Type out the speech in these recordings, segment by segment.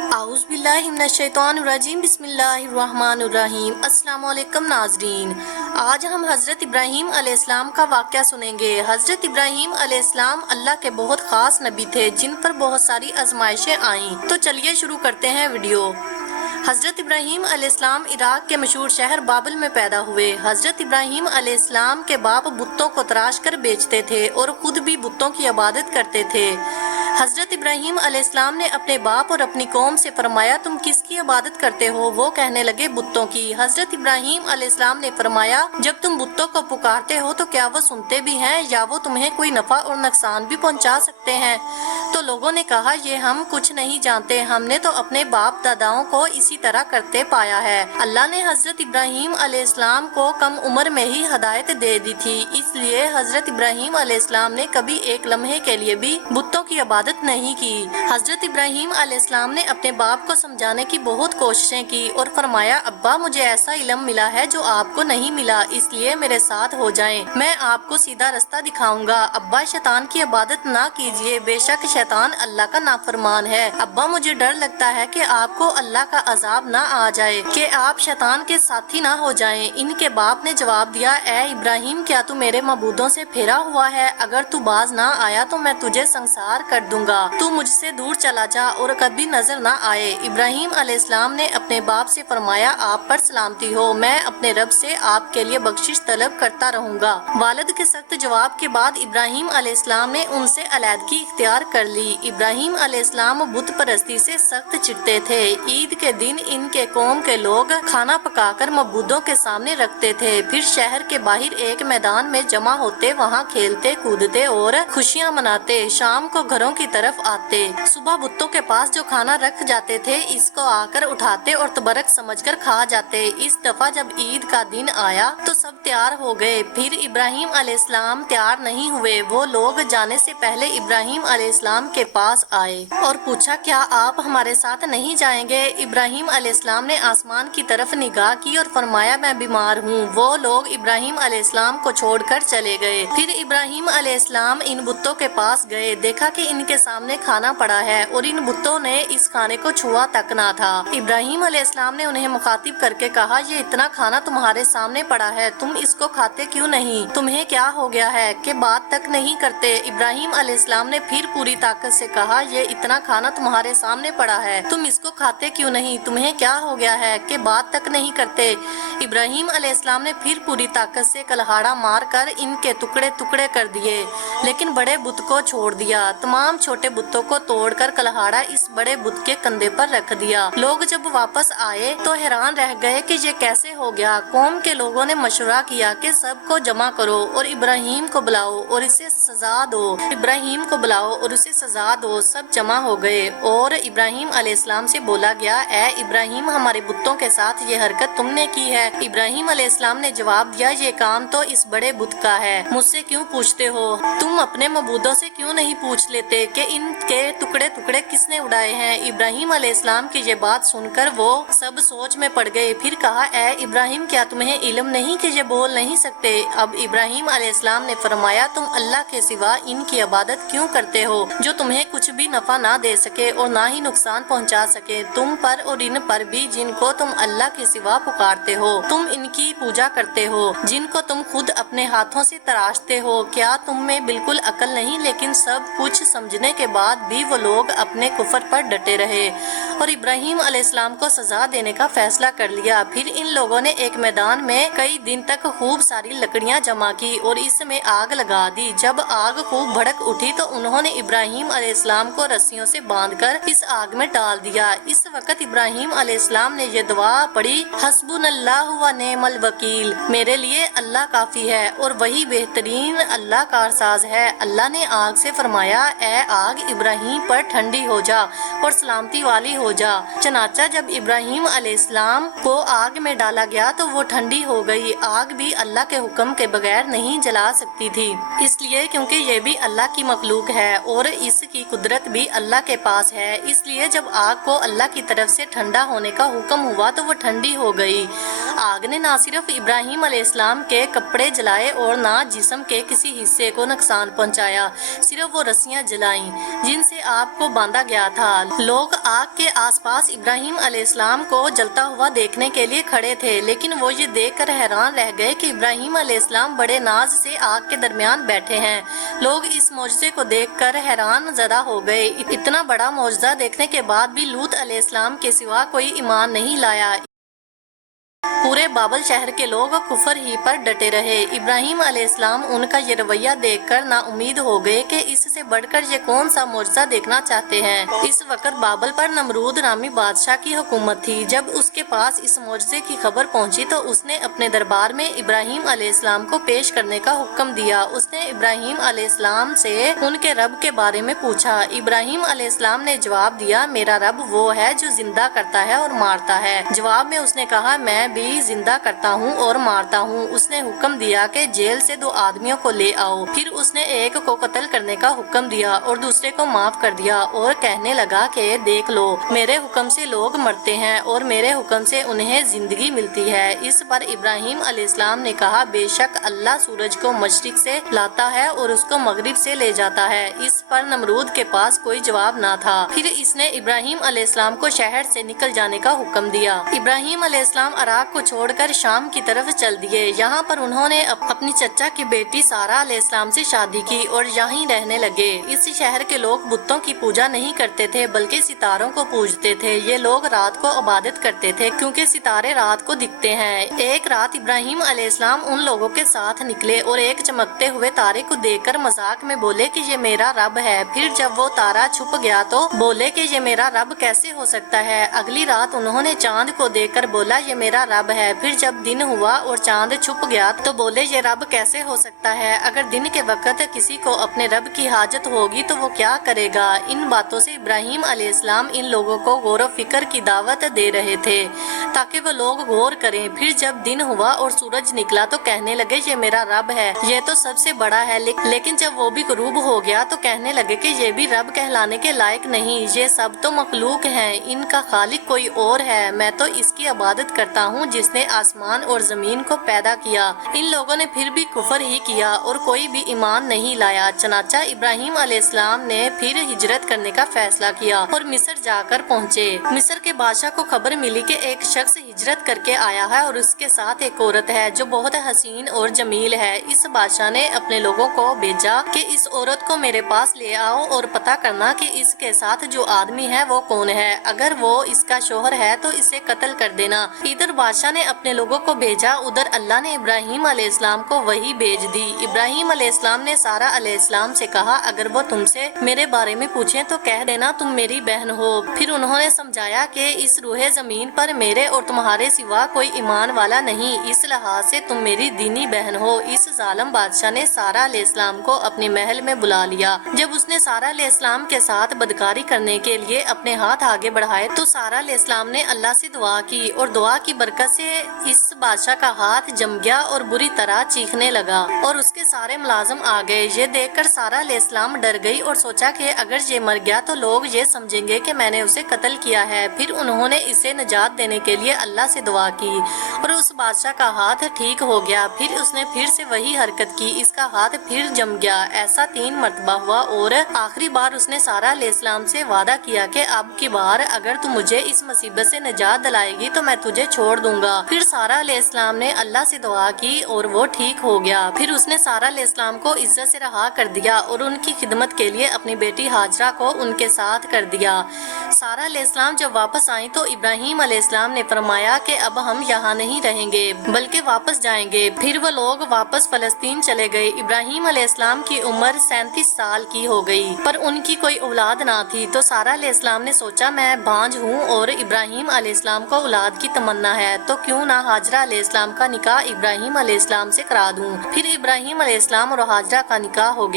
اعوذ باللہ من الشیطان الرجیم بسم اللہ الرحمن الرحیم۔ السلام علیکم ناظرین، آج ہم حضرت ابراہیم علیہ السلام کا واقعہ سنیں گے۔ حضرت ابراہیم علیہ السلام اللہ کے بہت خاص نبی تھے جن پر بہت ساری آزمائشیں آئیں۔ تو چلیے شروع کرتے ہیں ویڈیو۔ حضرت ابراہیم علیہ السلام عراق کے مشہور شہر بابل میں پیدا ہوئے۔ حضرت ابراہیم علیہ السلام کے باپ بتوں کو تراش کر بیچتے تھے اور خود بھی بتوں کی عبادت کرتے تھے۔ حضرت ابراہیم علیہ السلام نے اپنے باپ اور اپنی قوم سے فرمایا، تم کس کی عبادت کرتے ہو؟ وہ کہنے لگے، بتوں کی۔ حضرت ابراہیم علیہ السلام نے فرمایا، جب تم بتوں کو پکارتے ہو تو کیا وہ سنتے بھی ہیں یا وہ تمہیں کوئی نفع اور نقصان بھی پہنچا سکتے ہیں؟ تو لوگوں نے کہا، یہ ہم کچھ نہیں جانتے، ہم نے تو اپنے باپ داداؤں کو اسی طرح کرتے پایا ہے۔ اللہ نے حضرت ابراہیم علیہ السلام کو کم عمر میں ہی ہدایت دے دی تھی، اس لیے حضرت ابراہیم علیہ السلام نے کبھی ایک لمحے کے لیے بھی بتوں کی عبادت نہیں کی۔ حضرت ابراہیم علیہ السلام نے اپنے باپ کو سمجھانے کی بہت کوششیں کی اور فرمایا، ابا مجھے ایسا علم ملا ہے جو آپ کو نہیں ملا، اس لیے میرے ساتھ ہو جائیں، میں آپ کو سیدھا رستہ دکھاؤں گا۔ ابا شیطان کی عبادت نہ کیجیے، بے شک شیطان اللہ کا نافرمان ہے۔ ابا مجھے ڈر لگتا ہے کہ آپ کو اللہ کا عذاب نہ آ جائے، کہ آپ شیطان کے ساتھی نہ ہو جائیں۔ ان کے باپ نے جواب دیا، اے ابراہیم کیا تو میرے معبودوں سے پھرا ہوا ہے؟ اگر تو باز نہ آیا تو میں تجھے سنسار کر دوں گا، تو مجھ سے دور چلا جا اور کبھی نظر نہ آئے۔ ابراہیم علیہ السلام نے اپنے باپ سے فرمایا، آپ پر سلامتی ہو، میں اپنے رب سے آپ کے لیے بخشش طلب کرتا رہوں گا۔ والد کے سخت جواب کے بعد ابراہیم علیہ السلام نے ان سے علیحدگی اختیار کر لی۔ ابراہیم علیہ السلام بت پرستی سے سخت چڑھتے تھے۔ عید کے دن ان کے قوم کے لوگ کھانا پکا کر معبودوں کے سامنے رکھتے تھے، پھر شہر کے باہر ایک میدان میں جمع ہوتے، وہاں کھیلتے کودتے اور خوشیاں مناتے، شام کو گھروں کی طرف آتے، صبح بتوں کے پاس جو کھانا رکھ جاتے تھے اس کو آ کر اٹھاتے اور تبرک سمجھ کر کھا جاتے۔ اس دفعہ جب عید کا دن آیا تو سب تیار ہو گئے، پھر ابراہیم علیہ السلام تیار نہیں ہوئے۔ وہ لوگ جانے سے پہلے ابراہیم علیہ السلام کے پاس آئے اور پوچھا، کیا آپ ہمارے ساتھ نہیں جائیں گے؟ ابراہیم علیہ السلام نے آسمان کی طرف نگاہ کی اور فرمایا، میں بیمار ہوں۔ وہ لوگ ابراہیم علیہ السلام کو چھوڑ کر چلے گئے۔ پھر ابراہیم علیہ السلام ان بتوں کے پاس گئے، دیکھا کہ ان کے سامنے کھانا پڑا ہے اور ان بتوں نے اس کھانے کو چھوا تک نہ تھا۔ ابراہیم علیہ السلام نے انہیں مخاطب کر کے کہا، یہ اتنا کھانا تمہارے سامنے پڑا ہے، تم اس کو کھاتے کیوں نہیں؟ تمہیں کیا ہو گیا ہے کہ بات تک نہیں کرتے؟ ابراہیم علیہ السلام نے پھر پوری طاقت سے کہا، یہ اتنا کھانا تمہارے سامنے پڑا ہے، تم اس کو کھاتے کیوں نہیں؟ تمہیں کیا ہو گیا ہے کہ بات تک نہیں کرتے؟ ابراہیم علیہ السلام نے پھر پوری طاقت سے کلہاڑا مار کر ان کے ٹکڑے ٹکڑے کر دیے، لیکن بڑے بت کو چھوڑ دیا۔ تمام چھوٹے بتوں کو توڑ کر کلہاڑا اس بڑے بت کے کندھے پر رکھ دیا۔ لوگ جب واپس آئے تو حیران رہ گئے کہ یہ کیسے ہو گیا۔ قوم کے لوگوں نے مشورہ کیا کہ سب کو جمع کرو اور ابراہیم کو بلاؤ اور اسے سزا دو۔ ابراہیم کو بلاؤ اور اسے سزا دو۔ سب جمع ہو گئے اور ابراہیم علیہ السلام سے بولا گیا، اے ابراہیم ہمارے بتوں کے ساتھ یہ حرکت تم نے کی ہے۔ ابراہیم علیہ السلام نے جواب دیا، یہ کام تو اس بڑے بت کا ہے، مجھ سے کیوں پوچھتے ہو؟ تم اپنے معبودوں سے کیوں نہیں پوچھ لیتے کہ ان کے ٹکڑے ٹکڑے کس نے اڑائے ہیں؟ ابراہیم علیہ السلام کی یہ بات سن کر وہ سب سوچ میں پڑ گئے، پھر کہا، اے ابراہیم کیا تمہیں علم نہیں کہ یہ بول نہیں سکتے؟ اب ابراہیم علیہ السلام نے فرمایا، تم اللہ کے سوا ان کی عبادت کیوں کرتے ہو جو تمہیں کچھ بھی نفع نہ دے سکے اور نہ ہی نقصان پہنچا سکے، تم پر اور ان پر بھی جن کو تم اللہ کے سوا پکارتے ہو، تم ان کی پوجا کرتے ہو جن کو تم خود اپنے ہاتھوں سے تراشتے ہو، کیا تم میں بالکل عقل نہیں؟ لیکن سب کچھ سمجھنے کے بعد بھی وہ لوگ اپنے کفر پر ڈٹے رہے اور ابراہیم علیہ السلام کو سزا دینے کا فیصلہ کر لیا۔ پھر ان لوگوں نے ایک میدان میں کئی دن تک خوب ساری لکڑیاں جمع کی اور اس میں آگ لگا دی۔ جب آگ خوب بھڑک اٹھی تو انہوں نے ابراہیم علیہ السلام کو رسیوں سے باندھ کر اس آگ میں ڈال دیا۔ اس وقت ابراہیم علیہ السلام نے یہ دعا پڑھی، حسبنا اللہ و نعم الوکیل، میرے لیے اللہ کافی ہے اور وہی بہترین اللہ کارساز ہے۔ اللہ نے آگ سے فرمایا، اے آگ ابراہیم پر ٹھنڈی ہو جا اور سلامتی والی ہو جا۔ چنانچہ جب ابراہیم علیہ السلام کو آگ میں ڈالا گیا تو وہ ٹھنڈی ہو گئی۔ آگ بھی اللہ کے حکم کے بغیر نہیں جلا سکتی تھی، اس لیے کیونکہ یہ بھی اللہ کی مخلوق ہے اور اس کی قدرت بھی اللہ کے پاس ہے، اس لیے جب آگ کو اللہ کی طرف سے ٹھنڈا ہونے کا حکم ہوا تو وہ ٹھنڈی ہو گئی۔ آگ نے نہ صرف ابراہیم علیہ السلام کے کپڑے جلائے اور نہ جسم کے کسی حصے کو نقصان پہنچایا، صرف وہ رسیاں جلائیں۔ آئیں جن سے آپ کو باندھا گیا تھا۔ لوگ آگ کے آس پاس ابراہیم علیہ السلام کو جلتا ہوا دیکھنے کے لیے کھڑے تھے، لیکن وہ یہ دیکھ کر حیران رہ گئے کہ ابراہیم علیہ السلام بڑے ناز سے آگ کے درمیان بیٹھے ہیں۔ لوگ اس معجزے کو دیکھ کر حیران زدہ ہو گئے۔ اتنا بڑا معجزہ دیکھنے کے بعد بھی لوط علیہ السلام کے سوا کوئی ایمان نہیں لایا۔ پورے بابل شہر کے لوگ کفر ہی پر ڈٹے رہے۔ ابراہیم علیہ السلام ان کا یہ رویہ دیکھ کر نا امید ہو گئے کہ اس سے بڑھ کر یہ کون سا معجزہ دیکھنا چاہتے ہیں۔ اس وقت بابل پر نمرود نامی بادشاہ کی حکومت تھی۔ جب اس کے پاس اس معجزے کی خبر پہنچی تو اس نے اپنے دربار میں ابراہیم علیہ السلام کو پیش کرنے کا حکم دیا۔ اس نے ابراہیم علیہ السلام سے ان کے رب کے بارے میں پوچھا۔ ابراہیم علیہ السلام نے جواب دیا، میرا رب وہ ہے جو زندہ کرتا ہے اور مارتا ہے۔ جواب میں اس نے کہا، میں بھی زندہ کرتا ہوں اور مارتا ہوں۔ اس نے حکم دیا کہ جیل سے 2 آدمیوں کو لے آؤ۔ پھر اس نے ایک کو قتل کرنے کا حکم دیا اور دوسرے کو معاف کر دیا اور کہنے لگا کہ دیکھ لو، میرے حکم سے لوگ مرتے ہیں اور میرے حکم سے انہیں زندگی ملتی ہے۔ اس پر ابراہیم علیہ السلام نے کہا، بے شک اللہ سورج کو مشرق سے لاتا ہے اور اس کو مغرب سے لے جاتا ہے۔ اس پر نمرود کے پاس کوئی جواب نہ تھا۔ پھر اس نے ابراہیم علیہ السلام کو شہر سے نکل جانے کا حکم دیا۔ ابراہیم علیہ السلام عراق کو چھوڑ کر شام کی طرف چل دیے۔ یہاں پر انہوں نے اپنی چچا کی بیٹی سارہ علیہ السلام سے شادی کی اور یہیں رہنے لگے۔ اس شہر کے لوگ بتوں کی پوجا نہیں کرتے تھے بلکہ ستاروں کو پوجتے تھے۔ یہ لوگ رات کو عبادت کرتے تھے کیونکہ ستارے رات کو دکھتے ہیں۔ ایک رات ابراہیم علیہ السلام ان لوگوں کے ساتھ نکلے اور ایک چمکتے ہوئے تارے کو دیکھ کر مذاق میں بولے کہ یہ میرا رب ہے۔ پھر جب وہ تارا چھپ گیا تو بولے کہ یہ میرا رب کیسے ہو سکتا ہے۔ اگلی رات انہوں نے چاند کو دیکھ کر بولا، یہ میرا رب ہے۔ پھر جب دن ہوا اور چاند چھپ گیا تو بولے، یہ رب کیسے ہو سکتا ہے۔ اگر دن کے وقت کسی کو اپنے رب کی حاجت ہوگی تو وہ کیا کرے گا۔ ان باتوں سے ابراہیم علیہ السلام ان لوگوں کو غور و فکر کی دعوت دے رہے تھے تاکہ وہ لوگ غور کریں۔ پھر جب دن ہوا اور سورج نکلا تو کہنے لگے، یہ میرا رب ہے، یہ تو سب سے بڑا ہے۔ لیکن جب وہ بھی غروب ہو گیا تو کہنے لگے کہ یہ بھی رب کہلانے کے لائق نہیں، یہ سب تو مخلوق ہیں، ان کا خالق کوئی اور ہے۔ میں تو اس کی عبادت کرتا ہوں جس نے آسمان اور زمین کو پیدا کیا۔ ان لوگوں نے پھر بھی کفر ہی کیا اور کوئی بھی ایمان نہیں لایا۔ چنانچہ ابراہیم علیہ السلام نے پھر ہجرت کرنے کا فیصلہ کیا اور مصر جا کر پہنچے۔ مصر کے بادشاہ کو خبر ملی کہ ایک شخص ہجرت کر کے آیا ہے اور اس کے ساتھ ایک عورت ہے جو بہت حسین اور جمیل ہے۔ اس بادشاہ نے اپنے لوگوں کو بھیجا کہ اس عورت کو میرے پاس لے آؤ اور پتہ کرنا کہ اس کے ساتھ جو آدمی ہے وہ کون ہے۔ اگر وہ اس کا شوہر ہے تو اسے قتل کر دینا۔ ادھر بادشاہ نے اپنے لوگوں کو بھیجا، ادھر اللہ نے ابراہیم علیہ السلام کو وحی بھیج دی۔ ابراہیم علیہ السلام نے سارہ علیہ السلام سے کہا، اگر وہ تم سے میرے بارے میں پوچھیں تو کہہ دینا تم میری بہن ہو۔ پھر انہوں نے سمجھایا کہ اس روح زمین پر میرے اور تمہارے سوا کوئی ایمان والا نہیں، اس لحاظ سے تم میری دینی بہن ہو۔ اس ظالم بادشاہ نے سارہ علیہ السلام کو اپنے محل میں بلا لیا۔ جب اس نے سارہ علیہ السلام کے ساتھ بدکاری کرنے کے لیے اپنے ہاتھ آگے بڑھائے تو سارہ علیہ السلام نے اللہ سے دعا کی اور دعا کی برکت سے اس بادشاہ کا ہاتھ جم گیا اور بری طرح چیخنے لگا اور اس کے سارے ملازم آ گئے۔ یہ دیکھ کر سارہ علیہ السلام ڈر گئی اور سوچا کہ اگر یہ مر گیا تو لوگ یہ سمجھیں گے کہ میں نے اسے قتل کیا ہے۔ پھر انہوں نے اسے نجات دینے کے لیے اللہ سے دعا کی اور اس بادشاہ کا ہاتھ ٹھیک ہو گیا۔ پھر اس نے پھر سے وہی حرکت کی، اس کا ہاتھ پھر جم گیا۔ ایسا 3 مرتبہ ہوا اور آخری بار اس نے سارہ علیہ السلام سے وعدہ کیا کہ اب کی بار اگر تو مجھے اس مصیبت سے نجات دلائے گی تو میں تجھے چھوڑ دوں گا۔ پھر سارہ علیہ السلام نے اللہ سے دعا کی اور وہ ٹھیک ہو گیا۔ پھر اس نے سارہ علیہ السلام کو عزت سے رہا کر دیا اور ان کی خدمت کے لیے اپنی بیٹی ہاجرہ کو ان کے ساتھ کر دیا۔ سارہ علیہ السلام جب واپس آئیں تو ابراہیم علیہ السلام نے فرمایا کہ اب ہم یہاں نہیں رہیں گے بلکہ واپس جائیں گے۔ پھر وہ لوگ واپس فلسطین چلے گئے۔ ابراہیم علیہ السلام کی عمر 37 سال کی ہو گئی پر ان کی کوئی اولاد نہ تھی، تو سارہ علیہ السلام نے سوچا میں بانجھ ہوں اور ابراہیم علیہ السلام کو اولاد کی تمنا ہے تو کیوں نہ ہاجرہ علیہ السلام کا نکاح ابراہیم علیہ السلام سے کرا دوں۔ پھر ابراہیم علیہ السلام اور ہاجرہ کا نکاح ہو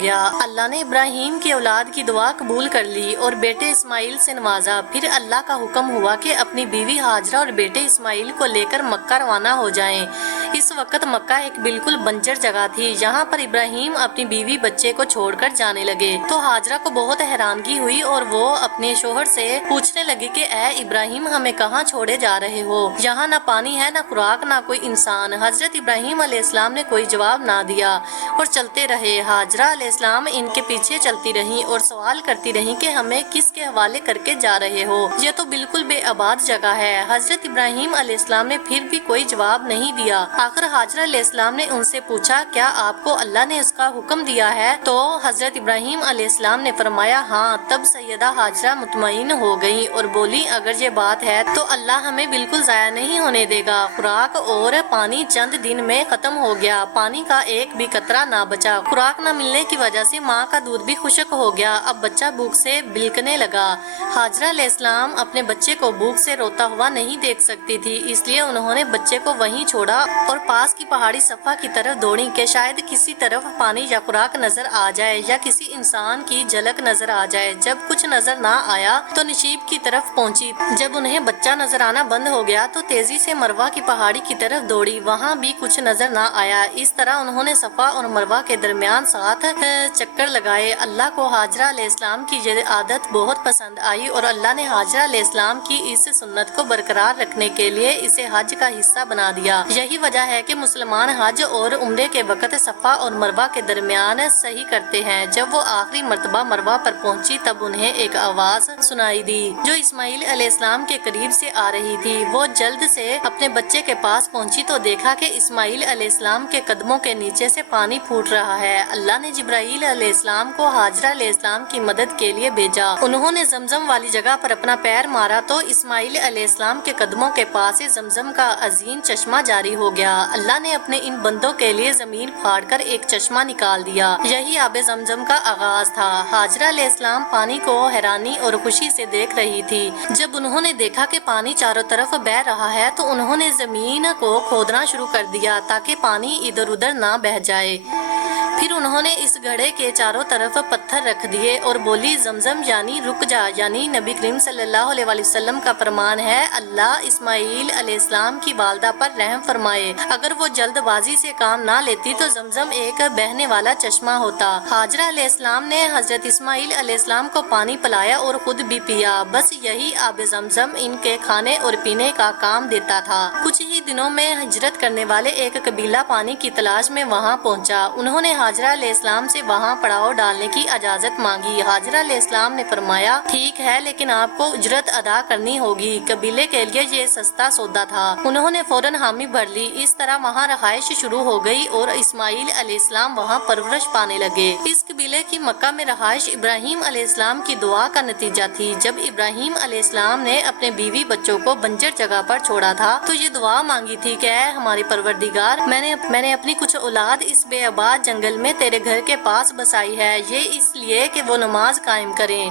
گیا۔ اللہ نے ابراہیم کی اولاد کی دعا قبول کر لی اور بیٹے اسماعیل سے نوازا۔ پھر اللہ کا حکم ہوا کہ اپنی بیوی ہاجرہ اور بیٹے اسماعیل کو لے کر مکہ روانہ ہو جائیں۔ اس وقت مکہ ایک بالکل بنجر جگہ تھی، یہاں پر ابراہیم اپنی بیوی بچے کو چھوڑ کر جانے لگے تو ہاجرہ کو بہت حیرانگی ہوئی اور وہ اپنے شوہر سے پوچھنے لگی کہ اے اے ابراہیم ہمیں کہاں چھوڑے جا رہے ہو؟ یہاں نہ پانی ہے، نہ خوراک، نہ کوئی انسان۔ حضرت ابراہیم علیہ السلام نے کوئی جواب نہ دیا اور چلتے رہے۔ ہاجرہ علیہ السلام ان کے پیچھے چلتی رہیں اور سوال کرتی رہیں کہ ہمیں کس کے حوالے کر کے جا رہے ہو؟ یہ تو بالکل بے آباد جگہ ہے۔ حضرت ابراہیم علیہ السلام نے پھر بھی کوئی جواب نہیں دیا۔ آخر ہاجرہ علیہ السلام نے ان سے پوچھا، کیا آپ کو اللہ نے اس کا حکم دیا ہے؟ تو حضرت ابراہیم علیہ السلام نے فرمایا، ہاں۔ تب سیدہ ہاجرہ مطمئن ہو گئی اور بولی، اگر یہ بات ہے تو اللہ ہمیں بالکل ضائع نہیں ہونے دے گا۔ خوراک اور پانی چند دن میں ختم ہو گیا۔ پانی کا ایک بھی قطرہ نہ بچا۔ خوراک نہ ملنے کی وجہ سے ماں کا دودھ بھی خشک ہو گیا۔ اب بچہ بھوک سے بلکنے لگا۔ ہاجرہ علیہ السلام اپنے بچے کو بھوک سے روتا ہوا نہیں دیکھ سکتی تھی، اس لیے انہوں نے بچے کو وہیں چھوڑا اور پاس کی پہاڑی صفا کی طرف دوڑی کہ شاید کسی طرف پانی یا خوراک نظر آ جائے یا کسی انسان کی جھلک نظر آ جائے۔ جب کچھ نظر نہ آیا تو نشیب کی طرف پہنچی۔ جب انہیں بچہ نظر آنا بند ہو گیا تو تیزی سے مروہ کی پہاڑی کی طرف دوڑی، وہاں بھی کچھ نظر نہ آیا۔ اس طرح انہوں نے صفا اور مروہ کے درمیان 7 چکر لگائے۔ اللہ کو ہاجرہ علیہ السلام کی یہ عادت بہت پسند آئی اور اللہ نے ہاجرہ علیہ السلام کی اس سنت کو برقرار رکھنے کے لیے اسے حج کا حصہ بنا دیا۔ یہی وجہ ہے کہ مسلمان حج اور عمرے کے وقت صفا اور مروہ کے درمیان سعی کرتے ہیں۔ جب وہ آخری مرتبہ مروہ پر پہنچی تب انہیں ایک آواز سنائی دی جو اسماعیل علیہ السلام کے قریب سے آ رہی تھی۔ وہ جلد سے اپنے بچے کے پاس پہنچی تو دیکھا کہ اسماعیل علیہ السلام کے قدموں کے نیچے سے پانی پھوٹ رہا ہے۔ اللہ نے جبرائیل علیہ السلام کو ہاجرہ علیہ السلام کی مدد کے لیے بھیجا۔ انہوں نے زمزم والی جگہ پر اپنا پیر مارا تو اسماعیل علیہ السلام کے قدموں کے پاس سے زمزم کا عظیم چشمہ جاری ہو گیا۔ اللہ نے اپنے ان بندوں کے لیے زمین پھاڑ کر ایک چشمہ نکال دیا۔ یہی آب زمزم کا آغاز تھا۔ ہاجرہ علیہ السلام پانی کو حیرانی اور خوشی سے دیکھ رہی تھی۔ جب انہوں نے دیکھا کہ پانی چاروں طرف بہہ رہا ہے تو انہوں نے زمین کو کھودنا شروع کر دیا تاکہ پانی ادھر ادھر نہ بہہ جائے۔ پھر انہوں نے اس گڑھے کے چاروں طرف پتھر رکھ دیے اور بولی، زمزم یعنی رک جا، یعنی نبی کریم صلی اللہ علیہ وسلم کا فرمان ہے، اللہ اسماعیل علیہ السلام کی والدہ پر رحم فرمائے۔ اگر وہ جلد بازی سے کام نہ لیتی تو زمزم ایک بہنے والا چشمہ ہوتا۔ ہاجرہ علیہ السلام نے حضرت اسماعیل علیہ السلام کو پانی پلایا اور خود بھی پیا۔ بس یہی آب زمزم ان کے کھانے اور پینے کا کام دیتا تھا۔ کچھ ہی دنوں میں ہجرت کرنے والے ایک قبیلہ پانی کی تلاش میں وہاں پہنچا۔ انہوں نے ہاجرہ علیہ السلام سے وہاں پڑاؤ ڈالنے کی اجازت مانگی۔ ہاجرہ علیہ السلام نے فرمایا، ٹھیک ہے، لیکن آپ کو اجرت ادا کرنی ہوگی۔ قبیلے کے لیے یہ سستا سودا تھا۔ انہوں نے فوراً حامی بھر لی۔ اس طرح وہاں رہائش شروع ہو گئی اور اسماعیل علیہ السلام وہاں پرورش پانے لگے۔ اس قبیلے کی مکہ میں رہائش ابراہیم علیہ السلام کی دعا کا نتیجہ تھی۔ جب ابراہیم علیہ السلام نے اپنے بیوی بچوں کو بنجر جگہ پر چھوڑا تھا تو یہ دعا مانگی تھی کہ اے ہمارے پروردگار، میں نے اپنی کچھ اولاد اس بے آباد جنگل میں تیرے گھر کے پاس بسائی ہے، یہ اس لیے کہ وہ نماز قائم کریں۔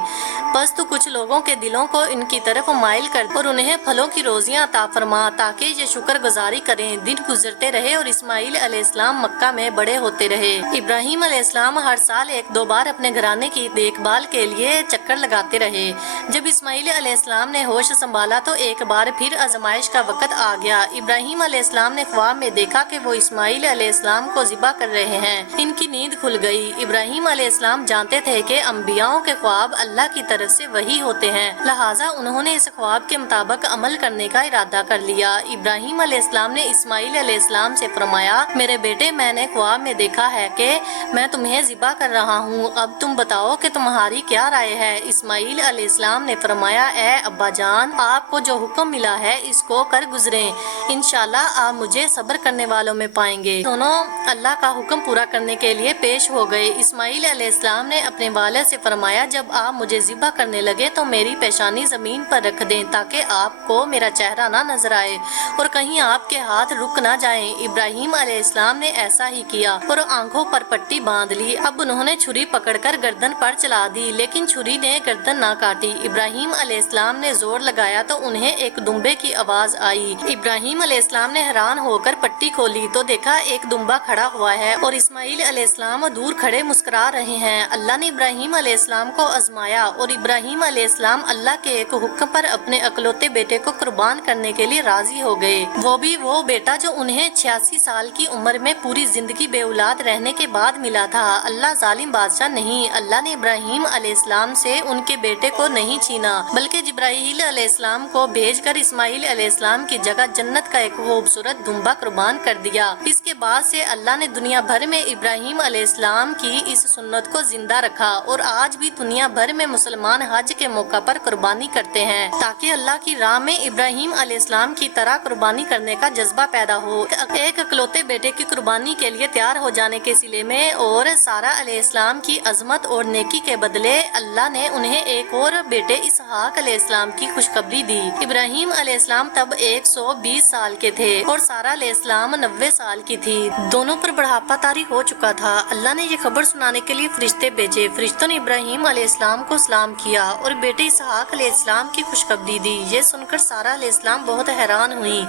بس تو کچھ لوگوں کے دلوں کو ان کی طرف مائل کر اور انہیں پھلوں کی روزیاں عطا فرما تاکہ یہ شکر گزاری کریں۔ دن گزرتے رہے اور اسماعیل علیہ السلام مکہ میں بڑے ہوتے رہے۔ ابراہیم علیہ السلام ہر سال 1-2 بار اپنے گھرانے کی دیکھ بھال کے لیے چکر لگاتے رہے۔ جب اسماعیل علیہ السلام نے ہوش سنبھالا تو ایک بار پھر آزمائش کا وقت آ گیا۔ ابراہیم علیہ السلام نے خواب میں دیکھا کہ وہ اسماعیل علیہ السلام کو ذبح کر رہے ہیں۔ ان کی نیند کھل گئی۔ ابراہیم علیہ السلام جانتے تھے کہ انبیاؤں کے خواب اللہ کی طرف سے وحی ہوتے ہیں، لہٰذا انہوں نے اس خواب کے مطابق عمل کرنے کا ارادہ کر لیا۔ ابراہیم علیہ السلام نے اسماعیل علیہ السلام سے فرمایا، میرے بیٹے، میں نے خواب میں دیکھا ہے کہ میں تمہیں ذبح کر رہا ہوں، اب تم بتاؤ کہ تمہاری کیا رائے ہے؟ اسماعیل علیہ السلام نے فرمایا، اے ابا جان، آپ کو جو حکم ملا ہے اس کو کر گزریں، انشاءاللہ آپ مجھے صبر کرنے والوں میں پائیں گے۔ دونوں اللہ کا حکم پورا کرنے کے لیے پیش ہو گئے۔ اسماعیل علیہ السلام نے اپنے والد سے فرمایا، جب آپ مجھے ذبح کرنے لگے تو میری پیشانی زمین پر رکھ دیں تاکہ آپ کو میرا چہرہ نہ نظر آئے اور کہیں آپ کے ہاتھ رک نہ جائیں۔ ابراہیم علیہ السلام نے ایسا ہی کیا اور آنکھوں پر پٹی باندھ لی۔ اب انہوں نے چھری پکڑ کر گردن پر چلا دی لیکن چھری نے گردن نہ کاٹی۔ ابراہیم علیہ السلام نے زور لگایا تو انہیں ایک دمبے کی آواز آئی۔ ابراہیم علیہ السلام نے حیران ہو کر پٹی کھولی تو دیکھا ایک دمبا کھڑا ہوا ہے اور اسماعیل علیہ السلام دور کھڑے مسکرا رہے ہیں۔ اللہ نے ابراہیم علیہ السلام کو آزمایا اور ابراہیم علیہ السلام اللہ کے ایک حکم پر اپنے اکلوتے بیٹے کو قربان کرنے کے لیے راضی ہو گئے، وہ بھی وہ بیٹا جو انہیں 86 سال کی عمر میں پوری زندگی بے اولاد رہنے کے بعد ملا تھا۔ اللہ ظالم بادشاہ نہیں، اللہ نے ابراہیم علیہ السلام سے ان کے بیٹے کو نہیں چھینا بلکہ جبرائیل علیہ السلام کو بھیج کر اسماعیل علیہ السلام کی جگہ جنت کا ایک خوبصورت دمبا قربان کر دیا۔ اس کے بعد سے اللہ نے دنیا بھر میں ابراہیم علیہ السلام کی اس سنت کو زندہ رکھا اور آج بھی دنیا بھر میں مسلمان حج کے موقع پر قربانی کرتے ہیں تاکہ اللہ کی راہ میں ابراہیم علیہ السلام کی طرح قربانی کرنے کا جذبہ پیدا ہو۔ ایک اکلوتے بیٹے کی قربانی کے لیے تیار ہو جانے کے صلے میں اور سارہ علیہ السلام کی عظمت اور نیکی کے بدلے اللہ نے انہیں ایک اور بیٹے اسحاق علیہ السلام کی خوشخبری دی۔ ابراہیم علیہ السلام تب 120 سال کے تھے اور سارہ علیہ السلام 90 سال کی تھی۔ دونوں پر بڑھاپا طاری ہو چکا تھا۔ اللہ نے یہ خبر سنانے کے لیے فرشتے بھیجے۔ فرشتوں نے ابراہیم علیہ السلام کو سلام کیا اور بیٹے اسحاق علیہ السلام کی خوشخبری دی۔ یہ سن کر سارہ علیہ السلام بہت حیران ہوئی،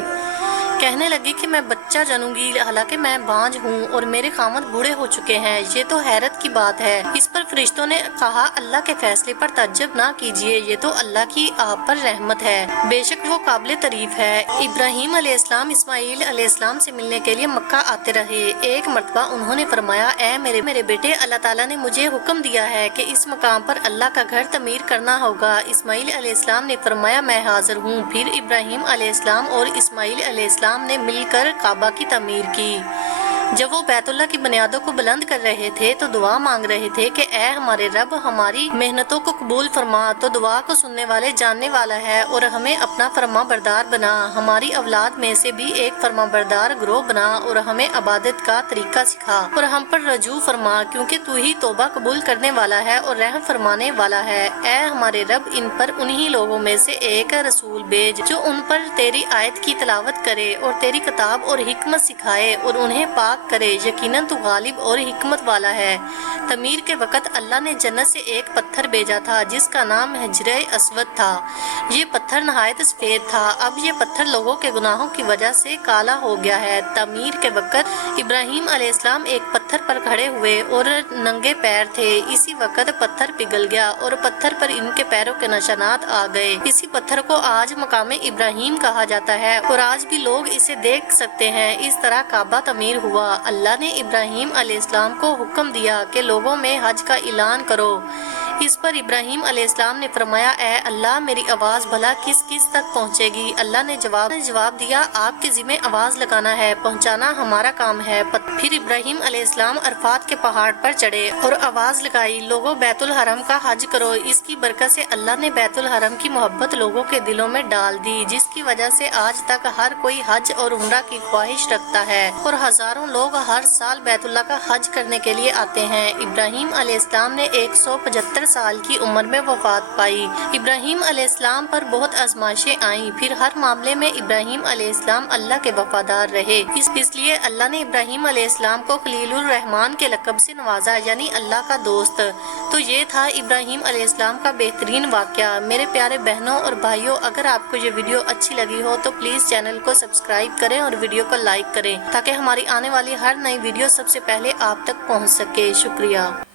کہنے لگی کہ میں بچہ جنوں گی حالانکہ میں بانجھ ہوں اور میرے خامد بوڑھے ہو چکے ہیں، یہ تو حیرت کی بات ہے۔ اس پر فرشتوں نے کہا اللہ کے فیصلے پر تعجب نہ کیجیے، یہ تو اللہ کی آپ پر رحمت ہے، بے شک وہ قابل تعریف ہے۔ ابراہیم علیہ السلام اسماعیل علیہ السلام سے ملنے کے لیے مکہ آتے رہے۔ ایک مرتبہ انہوں نے فرمایا اے میرے بیٹے، اللہ تعالیٰ نے مجھے حکم دیا ہے کہ اس مقام پر اللہ کا گھر تعمیر کرنا ہوگا۔ اسماعیل علیہ السلام نے فرمایا میں حاضر ہوں۔ پھر ابراہیم علیہ السلام اور اسماعیل علیہ السلام نے مل کر کعبہ کی تعمیر کی۔ جب وہ بیت اللہ کی بنیادوں کو بلند کر رہے تھے تو دعا مانگ رہے تھے کہ اے ہمارے رب، ہماری محنتوں کو قبول فرما، تو دعا کو سننے والے جاننے والا ہے اور ہمیں اپنا فرما بردار بنا، ہماری اولاد میں سے بھی ایک فرما بردار گروہ بنا اور ہمیں عبادت کا طریقہ سکھا اور ہم پر رجوع فرما، کیونکہ تو ہی توبہ قبول کرنے والا ہے اور رحم فرمانے والا ہے۔ اے ہمارے رب، ان پر انہی لوگوں میں سے ایک رسول بھیج جو ان پر تیری آیت کی تلاوت کرے اور تیری کتاب اور حکمت سکھائے اور انہیں پاک کرے، یقیناً تو غالب اور حکمت والا ہے۔ تعمیر کے وقت اللہ نے جنت سے ایک پتھر بھیجا تھا جس کا نام حجر اسود تھا۔ یہ پتھر نہایت سفید تھا۔ اب یہ پتھر لوگوں کے گناہوں کی وجہ سے کالا ہو گیا ہے۔ تعمیر کے وقت ابراہیم علیہ السلام ایک پتھر پر کھڑے ہوئے اور ننگے پیر تھے۔ اسی وقت پتھر پگھل گیا اور پتھر پر ان کے پیروں کے نشانات آ گئے۔ اسی پتھر کو آج مقام ابراہیم کہا جاتا ہے اور آج بھی لوگ اسے دیکھ سکتے ہیں۔ اس طرح کعبہ تعمیر ہوا۔ اللہ نے ابراہیم علیہ السلام کو حکم دیا کہ لوگوں میں حج کا اعلان کرو۔ اس پر ابراہیم علیہ السلام نے فرمایا اے اللہ، میری آواز بھلا کس کس تک پہنچے گی؟ اللہ نے جواب دیا آپ کے ذمہ آواز لگانا ہے، پہنچانا ہمارا کام ہے۔ پھر ابراہیم علیہ السلام عرفات کے پہاڑ پر چڑھے اور آواز لگائی لوگوں بیت الحرم کا حج کرو۔ اس کی برکت سے اللہ نے بیت الحرم کی محبت لوگوں کے دلوں میں ڈال دی، جس کی وجہ سے آج تک ہر کوئی حج اور عمرہ کی خواہش رکھتا ہے اور ہزاروں لوگ ہر سال بیت اللہ کا حج کرنے کے لیے آتے ہیں۔ ابراہیم علیہ السلام نے 175 سال کی عمر میں وفات پائی۔ ابراہیم علیہ السلام پر بہت آزمائشیں آئیں، پھر ہر معاملے میں ابراہیم علیہ السلام اللہ کے وفادار رہے۔ اس لیے اللہ نے ابراہیم علیہ السلام کو خلیل الرحمن کے لقب سے نوازا، یعنی اللہ کا دوست۔ تو یہ تھا ابراہیم علیہ السلام کا بہترین واقعہ۔ میرے پیارے بہنوں اور بھائیوں، اگر آپ کو یہ ویڈیو اچھی لگی ہو تو پلیز چینل کو سبسکرائب کریں اور ویڈیو کو لائک کریں تاکہ ہماری آنے والی ہر نئی ویڈیو سب سے پہلے آپ تک پہنچ سکے۔ شکریہ۔